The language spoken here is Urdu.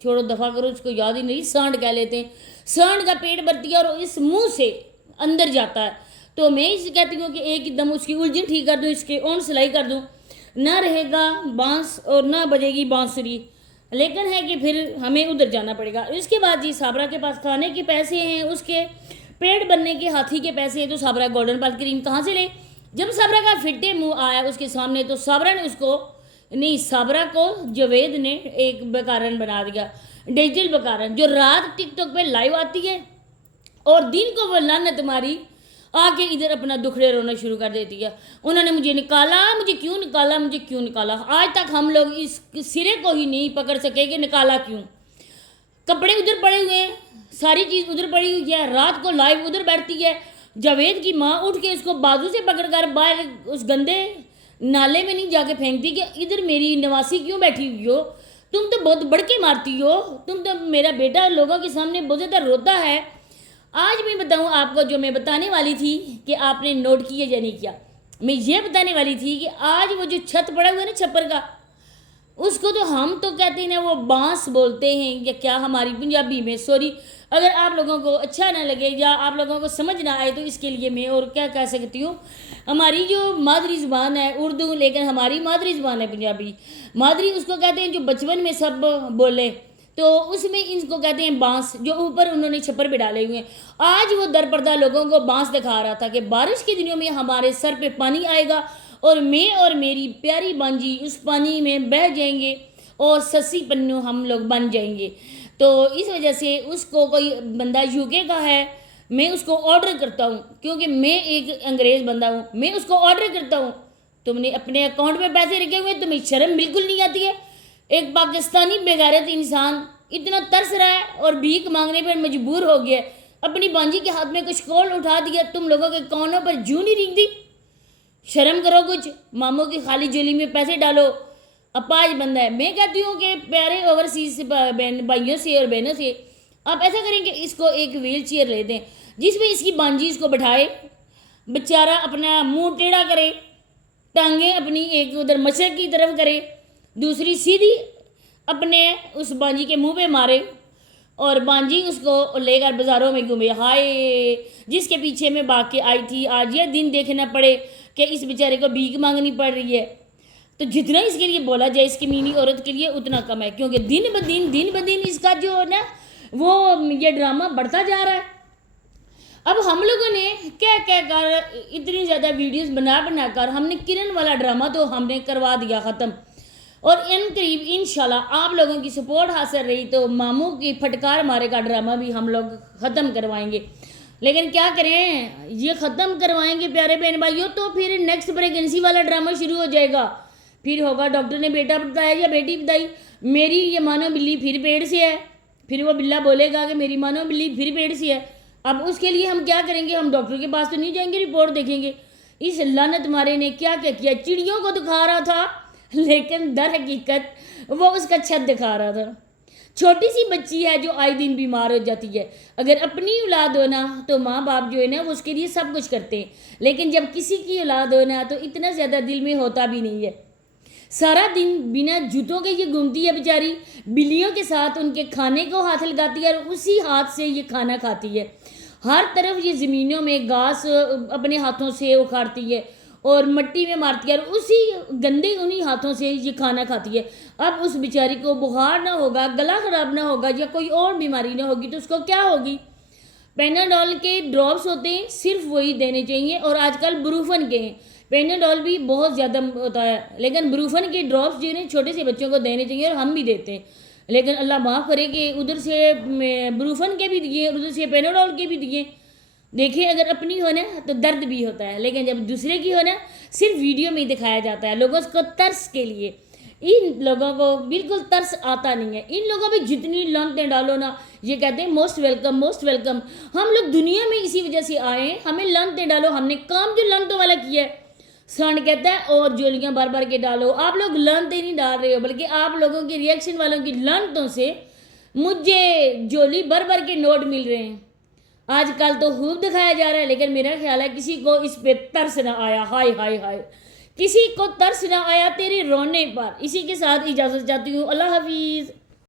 چھوڑو دفع کرو، اس کو یاد ہی نہیں، سانڈ کہہ لیتے ہیں، سانڈ کا پیٹ بھرتی ہے اور اس منہ سے اندر جاتا ہے. تو میں اسے کہتی ہوں کہ ایک دم اس کی الجھن ٹھیک کر دوں، اس کے اون سلائی کر دوں، نہ رہے گا بانس اور نہ بجے گی بانسری. لیکن ہے کہ پھر ہمیں ادھر جانا پڑے گا. اس کے بعد جی صابرہ کے پاس کھانے کے پیسے ہیں، اس کے پیٹ بننے کے ہاتھی کے پیسے ہیں، تو صابرہ گولڈن پال کریم کہاں سے لے؟ جب صابرہ کا پھٹے منہ آیا اس کے سامنے تو صابرہ نے اس کو نہیں، صابرہ کو جوید نے ایک بکارن بنا دیا، ڈیجیٹل بکارن، جو رات ٹک ٹاک پہ لائیو آتی ہے اور دن کو وہ لعنت ماری آ کے ادھر اپنا دکھڑے رونا شروع کر دیتی ہے. انہوں نے مجھے نکالا، مجھے کیوں نکالا، مجھے کیوں نکالا. آج تک ہم لوگ اس سرے کو ہی نہیں پکڑ سکے کہ نکالا کیوں. کپڑے ادھر پڑے ہوئے ہیں، ساری چیز ادھر پڑی ہوئی ہے، رات کو لائیو ادھر بیٹھتی ہے. جاوید کی ماں اٹھ کے اس کو بازو سے پکڑ کر باہر اس گندے نالے میں نہیں جا کے پھینکتی کہ ادھر میری نواسی کیوں بیٹھی ہوئی ہو، تم تو بہت بڑھ کے مارتی ہو، تم تو میرا بیٹا لوگوں کے سامنے بہت زیادہ روتا ہے. آج میں بتاؤں آپ کو جو میں بتانے والی تھی کہ آپ نے نوٹ کیا یا نہیں کیا. میں یہ بتانے والی تھی کہ آج وہ جو چھت پڑا ہوا ہے نا چھپر کا، اس کو تو ہم تو کہتے ہیں نا وہ بانس بولتے ہیں یا کیا ہماری پنجابی میں. سوری اگر آپ لوگوں کو اچھا نہ لگے یا آپ لوگوں کو سمجھ نہ آئے تو اس کے لیے میں اور کیا کہہ سکتی ہوں. ہماری جو مادری زبان ہے اردو، لیکن ہماری مادری زبان ہے پنجابی. مادری اس کو کہتے ہیں جو بچپن میں سب بولے، تو اس میں ان کو کہتے ہیں بانس، جو اوپر انہوں نے چھپر پہ ڈالے ہوئے ہیں. آج وہ درپردہ لوگوں کو بانس دکھا رہا تھا کہ بارش کے دنوں میں ہمارے سر پہ پانی آئے گا اور میں اور میری پیاری بانجی اس پانی میں بہہ جائیں گے اور سسی پنو ہم لوگ بن جائیں گے. تو اس وجہ سے اس کو کوئی بندہ یو کے کا ہے، میں اس کو آرڈر کرتا ہوں کیونکہ میں ایک انگریز بندہ ہوں، میں اس کو آرڈر کرتا ہوں تم نے اپنے اکاؤنٹ میں پیسے رکھے ہوئے، تمہیں شرم بالکل نہیں آتی ہے؟ ایک پاکستانی بےغیرت انسان اتنا ترس رہا ہے اور بھیک مانگنے پر مجبور ہو گیا، اپنی بانجی کے ہاتھ میں کچھ کول اٹھا دیا، تم لوگوں کے کانوں پر جو نہیں رنگ دی. شرم کرو کچھ، ماموں کی خالی جولی میں پیسے ڈالو. اپاج بندہ ہے. میں کہتی ہوں کہ پیارے اوورسیز بھائیوں سے اور بہنوں سے آپ ایسا کریں کہ اس کو ایک ویل چیئر لے دیں جس میں اس کی بانجی اس کو بٹھائے، بیچارہ اپنا منہ ٹیڑھا کرے، ٹانگیں اپنی ایک ادھر مشرق کی طرف کرے، دوسری سیدھی اپنے اس بانجی کے منہ پہ مارے اور بانجی اس کو لے کر بازاروں میں گھومے. ہائے جس کے پیچھے میں بھاگ کے آئی تھی، آج یہ دن دیکھنا پڑے کہ اس بیچارے کو بھیک مانگنی پڑ رہی ہے. تو جتنا اس کے لیے بولا جائے اس کی مینی عورت کے لیے اتنا کم ہے، کیونکہ دن بدن اس کا جو ہے نا وہ یہ ڈرامہ بڑھتا جا رہا ہے. اب ہم لوگوں نے کہہ کر اتنی زیادہ ویڈیوز بنا کر ہم نے کرن والا ڈرامہ تو ہم نے کروا دیا ختم، اور ان قریب انشاءاللہ آپ لوگوں کی سپورٹ حاصل رہی تو ماموں کی پھٹکار مارے کا ڈرامہ بھی ہم لوگ ختم کروائیں گے. لیکن کیا کریں، یہ ختم کروائیں گے پیارے بہن بھائیوں تو پھر نیکسٹ پریگنسی والا ڈرامہ شروع ہو جائے گا. پھر ہوگا ڈاکٹر نے بیٹا بتایا یا بیٹی بتائی، میری یہ مانو بلی پھر پیڑ سے ہے، پھر وہ بلا بولے گا کہ میری مانو بلی پھر پیڑ سے ہے. اب اس کے لیے ہم کیا کریں گے؟ ہم ڈاکٹر کے پاس تو نہیں جائیں گے، رپورٹ دیکھیں گے. اس لعنت مارے نے کیا کیا، چڑیوں کو دکھا رہا تھا لیکن در حقیقت وہ اس کا چھت دکھا رہا تھا. چھوٹی سی بچی ہے جو آئے دن بیمار ہو جاتی ہے. اگر اپنی اولاد ہونا تو ماں باپ جو ہے نا وہ اس کے لیے سب کچھ کرتے ہیں، لیکن جب کسی کی اولاد ہونا تو اتنا زیادہ دل میں ہوتا بھی نہیں ہے. سارا دن بنا جوتوں کے یہ گھومتی ہے بیچاری، بلیوں کے ساتھ ان کے کھانے کو ہاتھ لگاتی ہے اور اسی ہاتھ سے یہ کھانا کھاتی ہے. ہر طرف یہ زمینوں میں گھاس اپنے ہاتھوں سے اکھاڑتی ہے اور مٹی میں مارتی ہے اور اسی گندے انہی ہاتھوں سے یہ کھانا کھاتی ہے. اب اس بیچاری کو بخار نہ ہوگا، گلا خراب نہ ہوگا یا کوئی اور بیماری نہ ہوگی تو اس کو کیا ہوگی؟ پیناڈول کے ڈراپس ہوتے ہیں، صرف وہی دینے چاہیے، اور آج کل بروفن کے ہیں. پیناڈول بھی بہت زیادہ ہوتا ہے لیکن بروفن کے ڈراپس جو ہیں چھوٹے سے بچوں کو دینے چاہیے اور ہم بھی دیتے ہیں. لیکن اللہ معاف کرے کہ ادھر سے بروفن کے بھی دیے اور ادھر سے پیناڈول کے بھی دیے. دیکھیں اگر اپنی ہونا تو درد بھی ہوتا ہے، لیکن جب دوسرے کی ہونا صرف ویڈیو میں ہی دکھایا جاتا ہے لوگوں کو ترس کے لیے. ان لوگوں کو بالکل ترس آتا نہیں ہے. ان لوگوں پہ جتنی لعنتیں ڈالو نا، یہ کہتے ہیں موسٹ ویلکم موسٹ ویلکم. ہم لوگ دنیا میں اسی وجہ سے آئے ہیں، ہمیں لعنتیں ڈالو، ہم نے کام جو لعنتوں والا کیا ہے. سانڈ کہتا ہے اور جولیاں بار بار کے ڈالو. آپ لوگ لعنتیں نہیں ڈال رہے ہو بلکہ آپ لوگوں کی ریئیکشن والوں کی لعنتوں سے مجھے جولی بھر کے نوٹ مل رہے ہیں. آج کل تو خوب دکھایا جا رہا ہے لیکن میرا خیال ہے کسی کو اس پہ ترس نہ آیا. ہائے ہائے ہائے، کسی کو ترس نہ آیا تیرے رونے پر. اسی کے ساتھ اجازت چاہتی ہوں. اللہ حافظ.